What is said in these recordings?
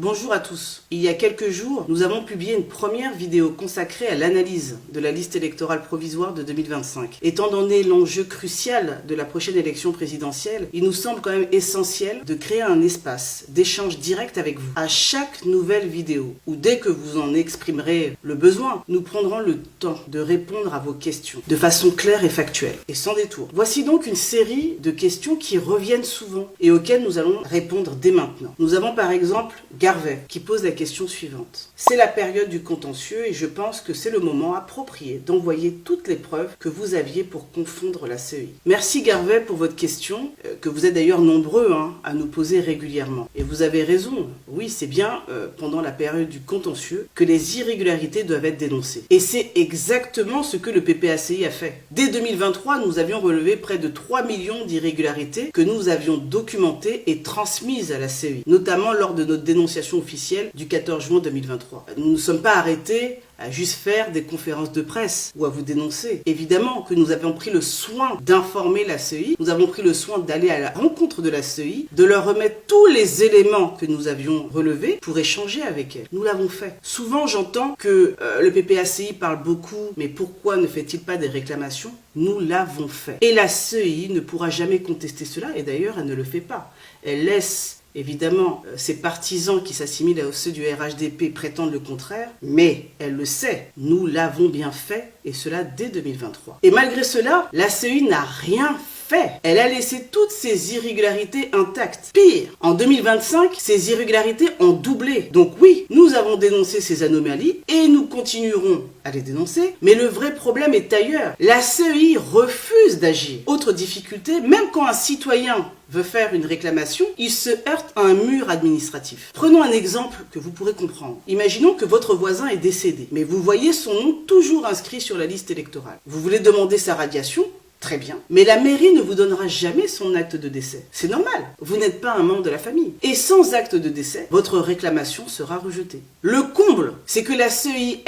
Bonjour à tous. Il y a quelques jours, nous avons publié une première vidéo consacrée à l'analyse de la liste électorale provisoire de 2025. Étant donné l'enjeu crucial de la prochaine élection présidentielle, il nous semble quand même essentiel de créer un espace d'échange direct avec vous. À chaque nouvelle vidéo, ou dès que vous en exprimerez le besoin, nous prendrons le temps de répondre à vos questions de façon claire et factuelle, et sans détour. Voici donc une série de questions qui reviennent souvent et auxquelles nous allons répondre dès maintenant. Nous avons par exemple Garvey qui pose la question suivante. C'est la période du contentieux et je pense que c'est le moment approprié d'envoyer toutes les preuves que vous aviez pour confondre la CEI. Merci Garvey pour votre question, que vous êtes d'ailleurs nombreux à nous poser régulièrement. Et vous avez raison, oui c'est bien pendant la période du contentieux que les irrégularités doivent être dénoncées. Et c'est exactement ce que le PPACI a fait. Dès 2023, nous avions relevé près de 3 millions d'irrégularités que nous avions documentées et transmises à la CEI, notamment lors de notre dénonciation officielle du 14 juin 2023. Nous ne nous sommes pas arrêtés à juste faire des conférences de presse ou à vous dénoncer. Évidemment que nous avons pris le soin d'informer la CEI, nous avons pris le soin d'aller à la rencontre de la CEI, de leur remettre tous les éléments que nous avions relevés pour échanger avec elle. Nous l'avons fait. Souvent j'entends que le PPACI parle beaucoup, mais pourquoi ne fait-il pas des réclamations? Nous l'avons fait. Et la CEI ne pourra jamais contester cela, et d'ailleurs elle ne le fait pas. Elle laisse évidemment, ces partisans qui s'assimilent à ceux du RHDP prétendent le contraire, mais elle le sait, nous l'avons bien fait, et cela dès 2023. Et malgré cela, la CEI n'a rien fait. Elle a laissé toutes ces irrégularités intactes. Pire, en 2025, ces irrégularités ont doublé. Donc oui, nous avons dénoncé ces anomalies, et nous continuerons à les dénoncer, mais le vrai problème est ailleurs. La CEI refuse d'agir. Autre difficulté, même quand un citoyen veut faire une réclamation, il se heurte à un mur administratif. Prenons un exemple que vous pourrez comprendre. Imaginons que votre voisin est décédé, mais vous voyez son nom toujours inscrit sur la liste électorale. Vous voulez demander sa radiation? Très bien. Mais la mairie ne vous donnera jamais son acte de décès. C'est normal. Vous n'êtes pas un membre de la famille. Et sans acte de décès, votre réclamation sera rejetée. Le comble, c'est que la CEI,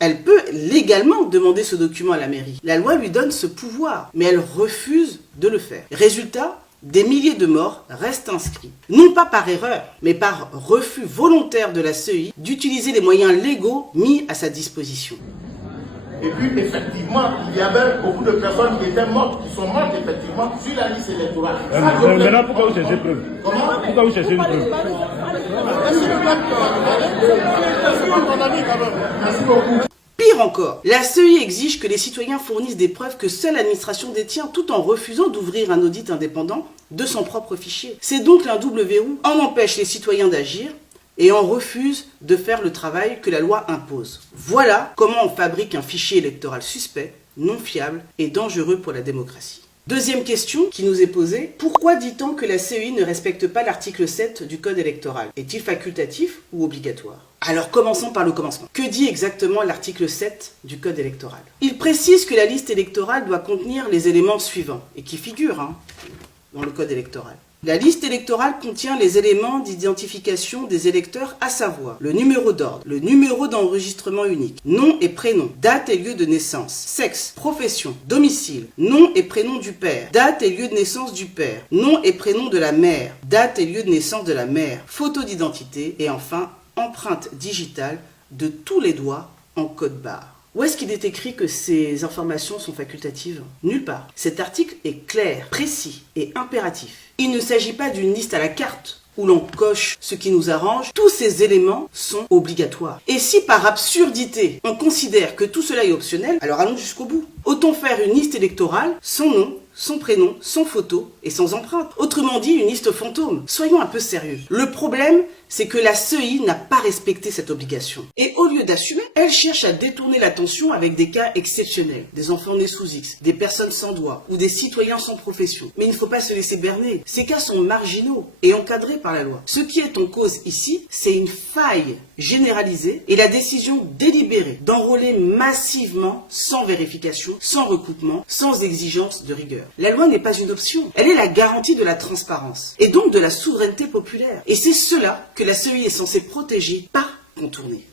elle peut légalement demander ce document à la mairie. La loi lui donne ce pouvoir, mais elle refuse de le faire. Résultat, des milliers de morts restent inscrits. Non pas par erreur, mais par refus volontaire de la CEI d'utiliser les moyens légaux mis à sa disposition. Et puis, effectivement, il y avait beaucoup de personnes qui étaient mortes, qui sont mortes, effectivement, sur la liste électorale. Maintenant, pourquoi vous cherchez preuve? Comment? Pourquoi vous cherchez une preuve? Merci beaucoup. Pire encore, la CEI exige que les citoyens fournissent des preuves que seule l'administration détient tout en refusant d'ouvrir un audit indépendant de son propre fichier. C'est donc un double verrou. On empêche les citoyens d'agir et on refuse de faire le travail que la loi impose. Voilà comment on fabrique un fichier électoral suspect, non fiable et dangereux pour la démocratie. Deuxième question qui nous est posée, pourquoi dit-on que la CEI ne respecte pas l'article 7 du Code électoral? Est-il facultatif ou obligatoire? Alors commençons par le commencement. Que dit exactement l'article 7 du Code électoral? Il précise que la liste électorale doit contenir les éléments suivants, et qui figurent dans le Code électoral. La liste électorale contient les éléments d'identification des électeurs, à savoir le numéro d'ordre, le numéro d'enregistrement unique, nom et prénom, date et lieu de naissance, sexe, profession, domicile, nom et prénom du père, date et lieu de naissance du père, nom et prénom de la mère, date et lieu de naissance de la mère, photo d'identité et enfin empreinte digitale de tous les doigts en code barre. Où est-ce qu'il est écrit que ces informations sont facultatives? Nulle part. Cet article est clair, précis et impératif. Il ne s'agit pas d'une liste à la carte où l'on coche ce qui nous arrange. Tous ces éléments sont obligatoires. Et si par absurdité, on considère que tout cela est optionnel, alors allons jusqu'au bout. Autant faire une liste électorale, son nom, son prénom, sans photo et sans empreinte. Autrement dit, une liste fantôme. Soyons un peu sérieux. Le problème, c'est que la CEI n'a pas respecté cette obligation. Et au lieu d'assumer, elle cherche à détourner l'attention avec des cas exceptionnels. Des enfants nés sous X, des personnes sans doigts ou des citoyens sans profession. Mais il ne faut pas se laisser berner. Ces cas sont marginaux et encadrés par la loi. Ce qui est en cause ici, c'est une faille généralisée et la décision délibérée d'enrôler massivement, sans vérification, sans recoupement, sans exigence de rigueur. La loi n'est pas une option. Elle est la garantie de la transparence et donc de la souveraineté populaire. Et c'est cela que la CEI est censée protéger, pas contourner.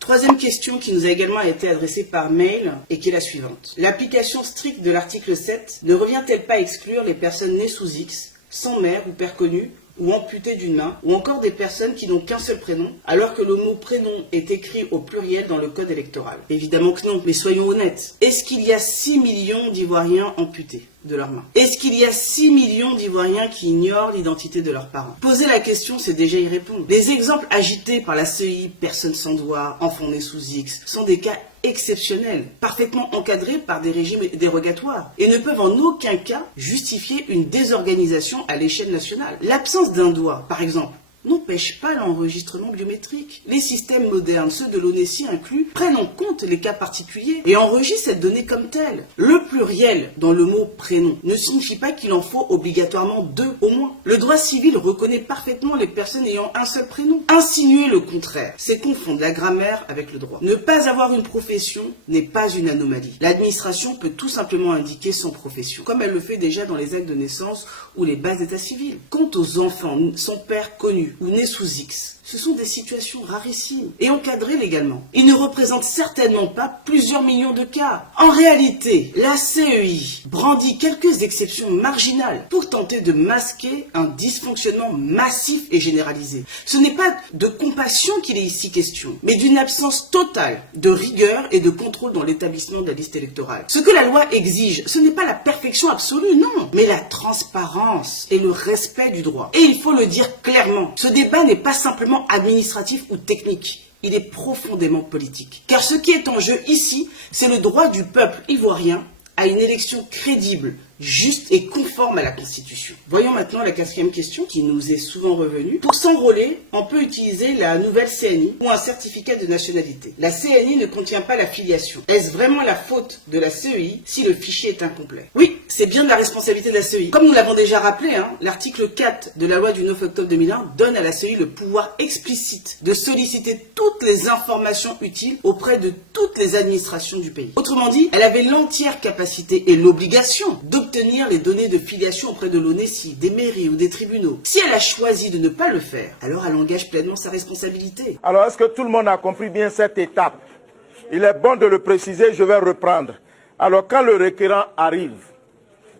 Troisième question qui nous a également été adressée par mail et qui est la suivante. L'application stricte de l'article 7 ne revient-elle pas à exclure les personnes nées sous X, sans mère ou père connu, ou amputées d'une main, ou encore des personnes qui n'ont qu'un seul prénom, alors que le mot prénom est écrit au pluriel dans le code électoral? Évidemment que non, mais soyons honnêtes. Est-ce qu'il y a 6 millions d'Ivoiriens amputés de leurs mains? Est-ce qu'il y a 6 millions d'Ivoiriens qui ignorent l'identité de leurs parents? Poser la question, c'est déjà y répondre. Les exemples agités par la CEI, personnes sans doigt, enfants nés sous X, sont des cas exceptionnels, parfaitement encadrés par des régimes dérogatoires, et ne peuvent en aucun cas justifier une désorganisation à l'échelle nationale. L'absence d'un doigt, par exemple, n'empêche pas l'enregistrement biométrique. Les systèmes modernes, ceux de l'ONESI inclus, prennent en compte les cas particuliers et enregistrent cette donnée comme telle. Le pluriel dans le mot prénom ne signifie pas qu'il en faut obligatoirement 2 au moins. Le droit civil reconnaît parfaitement les personnes ayant un seul prénom. Insinuer le contraire, c'est confondre la grammaire avec le droit. Ne pas avoir une profession n'est pas une anomalie. L'administration peut tout simplement indiquer son profession, comme elle le fait déjà dans les actes de naissance ou les bases d'état civil. Quant aux enfants, son père connu ou nés sous X, ce sont des situations rarissimes et encadrées légalement. Ils ne représentent certainement pas plusieurs millions de cas. En réalité, la CEI brandit quelques exceptions marginales pour tenter de masquer un dysfonctionnement massif et généralisé. Ce n'est pas de compassion qu'il est ici question, mais d'une absence totale de rigueur et de contrôle dans l'établissement de la liste électorale. Ce que la loi exige, ce n'est pas la perfection absolue, non, mais la transparence et le respect du droit. Et il faut le dire clairement, ce débat n'est pas simplement administratif ou technique. Il est profondément politique. Car ce qui est en jeu ici, c'est le droit du peuple ivoirien à une élection crédible, juste et conforme à la Constitution. Voyons maintenant la 4e question qui nous est souvent revenue. Pour s'enrôler, on peut utiliser la nouvelle CNI ou un certificat de nationalité. La CNI ne contient pas la filiation. Est-ce vraiment la faute de la CEI si le fichier est incomplet? Oui, c'est bien de la responsabilité de la CEI. Comme nous l'avons déjà rappelé, l'article 4 de la loi du 9 octobre 2001 donne à la CEI le pouvoir explicite de solliciter toutes les informations utiles auprès de toutes les administrations du pays. Autrement dit, elle avait l'entière capacité et l'obligation d'obtenir les données de filiation auprès de l'ONESI, des mairies ou des tribunaux. Si elle a choisi de ne pas le faire, alors elle engage pleinement sa responsabilité. Alors, est-ce que tout le monde a compris bien cette étape? Il est bon de le préciser, je vais reprendre. Alors, quand le requérant arrive,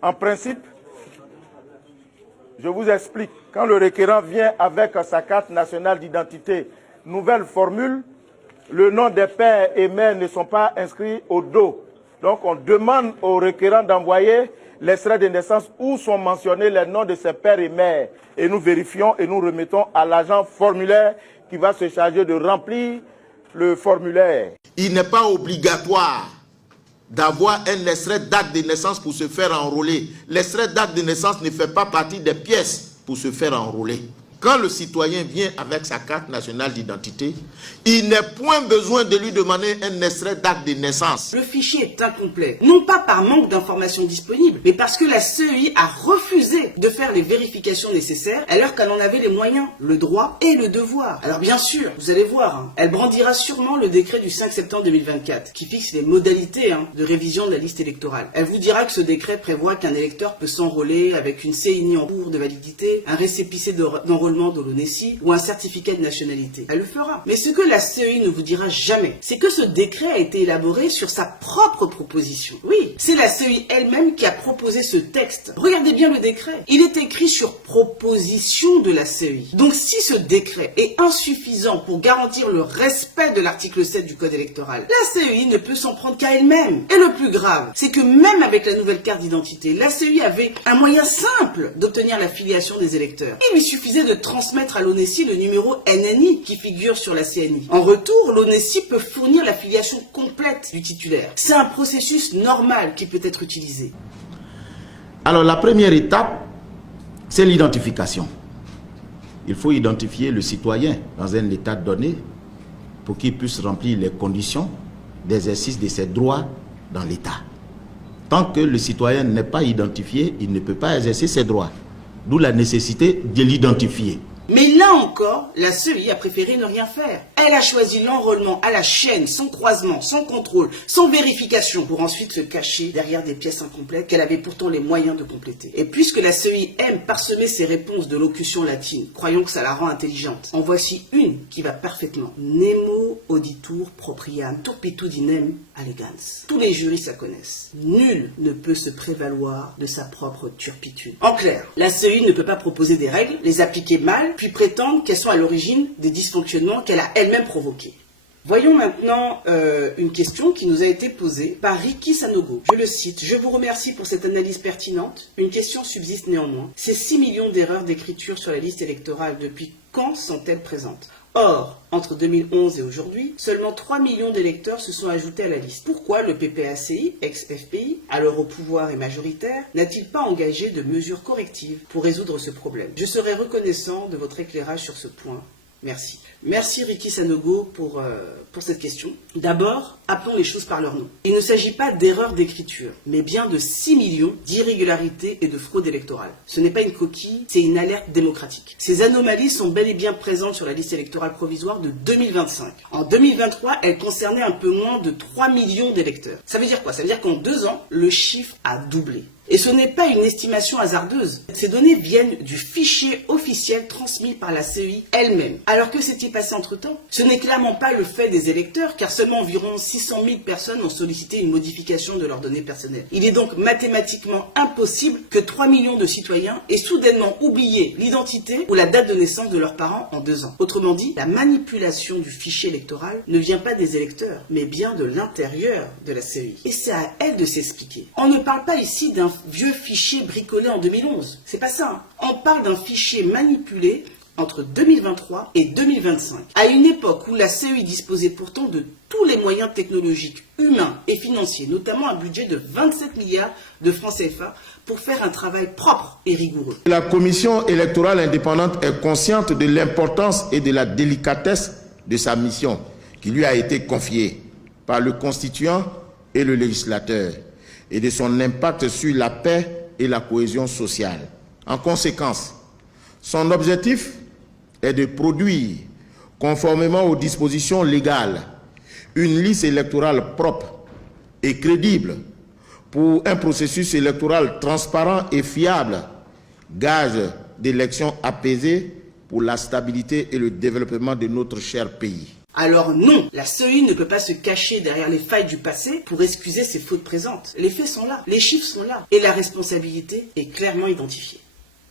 en principe, je vous explique, quand le requérant vient avec sa carte nationale d'identité, nouvelle formule, le nom des pères et mères ne sont pas inscrits au dos. Donc, on demande au requérant d'envoyer l'extrait de naissance où sont mentionnés les noms de ses pères et mères. Et nous vérifions et nous remettons à l'agent formulaire qui va se charger de remplir le formulaire. Il n'est pas obligatoire d'avoir un extrait d'acte de naissance pour se faire enrôler. L'extrait d'acte de naissance ne fait pas partie des pièces pour se faire enrôler. Quand le citoyen vient avec sa carte nationale d'identité, il n'est point besoin de lui demander un extrait d'acte de naissance. Le fichier est incomplet, non pas par manque d'informations disponibles, mais parce que la CEI a refusé de faire les vérifications nécessaires alors qu'elle en avait les moyens, le droit et le devoir. Alors bien sûr, vous allez voir, elle brandira sûrement le décret du 5 septembre 2024 qui fixe les modalités de révision de la liste électorale. Elle vous dira que ce décret prévoit qu'un électeur peut s'enrôler avec une CNI en cours de validité, un récépissé d'enrôlement de l'ONESI ou un certificat de nationalité. Elle le fera. Mais ce que la CEI ne vous dira jamais, c'est que ce décret a été élaboré sur sa propre proposition. Oui, c'est la CEI elle-même qui a proposé ce texte. Regardez bien le décret. Il est écrit sur proposition de la CEI. Donc si ce décret est insuffisant pour garantir le respect de l'article 7 du code électoral, la CEI ne peut s'en prendre qu'à elle-même. Et le plus grave, c'est que même avec la nouvelle carte d'identité, la CEI avait un moyen simple d'obtenir la filiation des électeurs. Il lui suffisait de transmettre à l'ONESI le numéro NNI qui figure sur la CNI. En retour, l'ONESI peut fournir la filiation complète du titulaire. C'est un processus normal qui peut être utilisé. Alors la première étape, c'est l'identification. Il faut identifier le citoyen dans un état donné pour qu'il puisse remplir les conditions d'exercice de ses droits dans l'État. Tant que le citoyen n'est pas identifié, il ne peut pas exercer ses droits. D'où la nécessité de l'identifier. Mais là encore, la CEI a préféré ne rien faire. Elle a choisi l'enrôlement à la chaîne, sans croisement, sans contrôle, sans vérification, pour ensuite se cacher derrière des pièces incomplètes qu'elle avait pourtant les moyens de compléter. Et puisque la CEI aime parsemer ses réponses de locution latine, croyons que ça la rend intelligente, en voici une qui va parfaitement. Nemo auditur propriam turpitudinem allegans. Tous les juristes la connaissent. Nul ne peut se prévaloir de sa propre turpitude. En clair, la CEI ne peut pas proposer des règles, les appliquer mal, puis prétendre qu'elles sont à l'origine des dysfonctionnements qu'elle a elle-même provoqués. Voyons maintenant une question qui nous a été posée par Ricky Sanogo. Je le cite: « Je vous remercie pour cette analyse pertinente. Une question subsiste néanmoins. Ces 6 millions d'erreurs d'écriture sur la liste électorale, depuis quand sont-elles présentes ? Or, entre 2011 et aujourd'hui, seulement 3 millions d'électeurs se sont ajoutés à la liste. Pourquoi le PPACI, ex-FPI, alors au pouvoir et majoritaire, n'a-t-il pas engagé de mesures correctives pour résoudre ce problème ? Je serais reconnaissant de votre éclairage sur ce point. Merci. » Merci Ricky Sanogo pour cette question. D'abord, appelons les choses par leur nom. Il ne s'agit pas d'erreur d'écriture, mais bien de 6 millions d'irrégularités et de fraude électorale. Ce n'est pas une coquille, c'est une alerte démocratique. Ces anomalies sont bel et bien présentes sur la liste électorale provisoire de 2025. En 2023, elles concernaient un peu moins de 3 millions d'électeurs. Ça veut dire quoi? Ça veut dire qu'en 2 ans, le chiffre a doublé. Et ce n'est pas une estimation hasardeuse. Ces données viennent du fichier officiel transmis par la CEI elle-même. Alors que s'est-il passé entre-temps? Ce n'est clairement pas le fait des électeurs, car seulement environ 600 000 personnes ont sollicité une modification de leurs données personnelles. Il est donc mathématiquement impossible que 3 millions de citoyens aient soudainement oublié l'identité ou la date de naissance de leurs parents en 2 ans. Autrement dit, la manipulation du fichier électoral ne vient pas des électeurs, mais bien de l'intérieur de la CEI. Et c'est à elle de s'expliquer. On ne parle pas ici d'un vieux fichier bricolé en 2011. C'est pas ça. Hein. On parle d'un fichier manipulé entre 2023 et 2025, à une époque où la CEI disposait pourtant de tous les moyens technologiques, humains et financiers, notamment un budget de 27 milliards de francs CFA pour faire un travail propre et rigoureux. La commission électorale indépendante est consciente de l'importance et de la délicatesse de sa mission qui lui a été confiée par le constituant et le législateur, et de son impact sur la paix et la cohésion sociale. En conséquence, son objectif est de produire, conformément aux dispositions légales, une liste électorale propre et crédible pour un processus électoral transparent et fiable, gage d'élections apaisées pour la stabilité et le développement de notre cher pays. Alors non, la CEI ne peut pas se cacher derrière les failles du passé pour excuser ses fautes présentes. Les faits sont là, les chiffres sont là, et la responsabilité est clairement identifiée.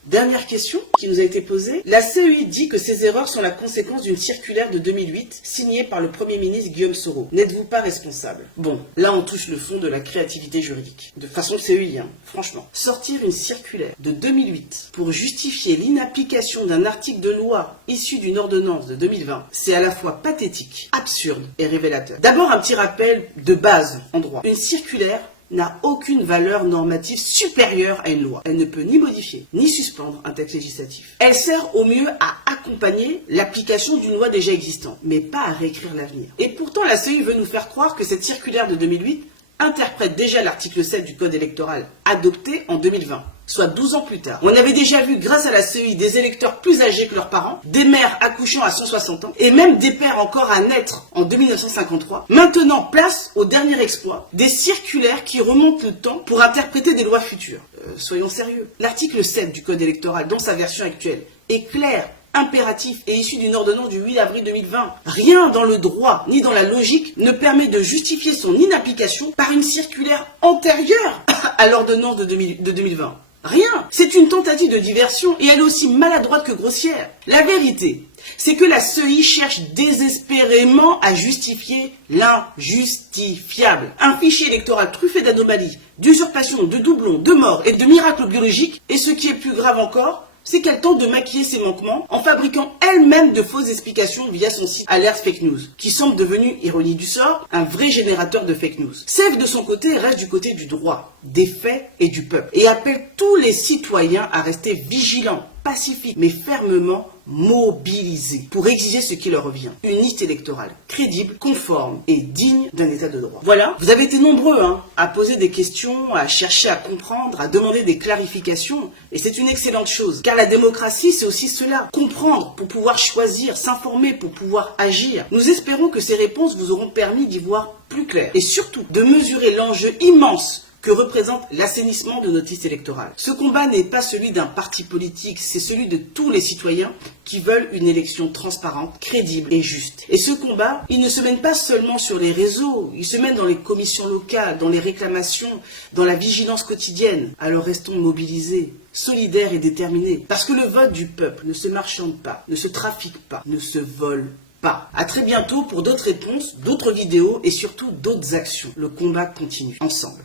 Dernière question qui nous a été posée. La CEI dit que ces erreurs sont la conséquence d'une circulaire de 2008 signée par le Premier ministre Guillaume Soro. N'êtes-vous pas responsable? Bon, là on touche le fond de la créativité juridique. De façon CEI, franchement. Sortir une circulaire de 2008 pour justifier l'inapplication d'un article de loi issu d'une ordonnance de 2020, c'est à la fois pathétique, absurde et révélateur. D'abord un petit rappel de base en droit. Une circulaire n'a aucune valeur normative supérieure à une loi. Elle ne peut ni modifier, ni suspendre un texte législatif. Elle sert au mieux à accompagner l'application d'une loi déjà existante, mais pas à réécrire l'avenir. Et pourtant, la CEI veut nous faire croire que cette circulaire de 2008 interprète déjà l'article 7 du Code électoral adopté en 2020. Soit 12 ans plus tard. On avait déjà vu, grâce à la CEI, des électeurs plus âgés que leurs parents, des mères accouchant à 160 ans, et même des pères encore à naître en 1953. Maintenant, place au dernier exploit, des circulaires qui remontent le temps pour interpréter des lois futures. Soyons sérieux. L'article 7 du Code électoral, dans sa version actuelle, est clair, impératif et issu d'une ordonnance du 8 avril 2020. Rien dans le droit ni dans la logique ne permet de justifier son inapplication par une circulaire antérieure à l'ordonnance de 2020. Rien. C'est une tentative de diversion et elle est aussi maladroite que grossière. La vérité, c'est que la CEI cherche désespérément à justifier l'injustifiable. Un fichier électoral truffé d'anomalies, d'usurpations, de doublons, de morts et de miracles biologiques. Et ce qui est plus grave encore, c'est qu'elle tente de maquiller ses manquements en fabriquant elle-même de fausses explications via son site Alert Fake News, qui semble devenu, ironie du sort, un vrai générateur de fake news. Sèvres, de son côté, reste du côté du droit, des faits et du peuple, et appelle tous les citoyens à rester vigilants, pacifiques, mais fermement mobilisés pour exiger ce qui leur revient. Une liste électorale crédible, conforme et digne d'un état de droit. Voilà, vous avez été nombreux à poser des questions, à chercher à comprendre, à demander des clarifications, et c'est une excellente chose. Car la démocratie, c'est aussi cela. Comprendre pour pouvoir choisir, s'informer pour pouvoir agir. Nous espérons que ces réponses vous auront permis d'y voir plus clair. Et surtout, de mesurer l'enjeu immense que représente l'assainissement de notre liste électorale. Ce combat n'est pas celui d'un parti politique, c'est celui de tous les citoyens qui veulent une élection transparente, crédible et juste. Et ce combat, il ne se mène pas seulement sur les réseaux, il se mène dans les commissions locales, dans les réclamations, dans la vigilance quotidienne. Alors restons mobilisés, solidaires et déterminés. Parce que le vote du peuple ne se marchande pas, ne se trafique pas, ne se vole pas. À très bientôt pour d'autres réponses, d'autres vidéos et surtout d'autres actions. Le combat continue ensemble.